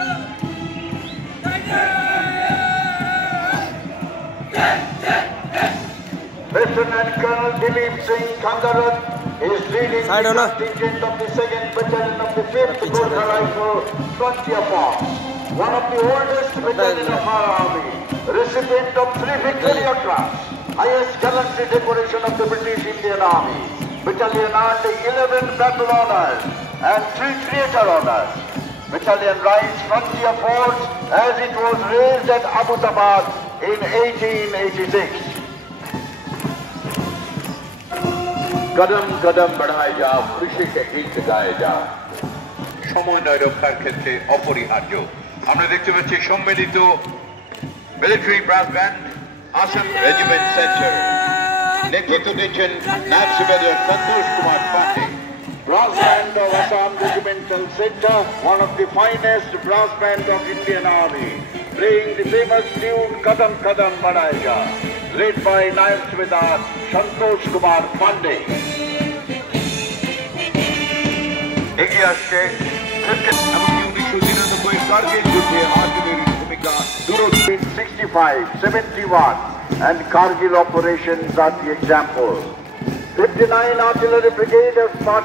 Lieutenant Colonel Dilip Singh Kangarat is leading the contingent of the 2nd Battalion of the 5th Gorkha Rifle Frontier Force, one of the oldest battalions of our army, recipient of 3 Victoria Cross, highest gallantry decoration of the British Indian Army. Battalion earned 11 battle honors and 3 theatre honors. Battalion rides Frontier Force as it was raised at Abbottabad in 1886. कदम कदम बढ़ाए जा खुशी के गीत गाए जा সমন্বয় রক্ষার ক্ষেত্রে অপরিহার্য আমরা দেখতে পাচ্ছি সম্মিলিত military brass band Assam regiment centre নেতৃত্ব দিচ্ছেন নায়ব সুবেদার Santosh Kumar Pandey Brass band of Assam Regimental Center, one of the finest brass band of Indian Army, playing the famous tune Kadam Kadam Badhai Ja, led by Nayab Subedar Santosh Kumar Pandey. এগিয়ে আসছে এমনকি 1999 কার্গিল যুদ্ধে আর্টিলারির ভূমিকা 65-71 and Kargil operations are the example. 59 Artillery Brigade has participated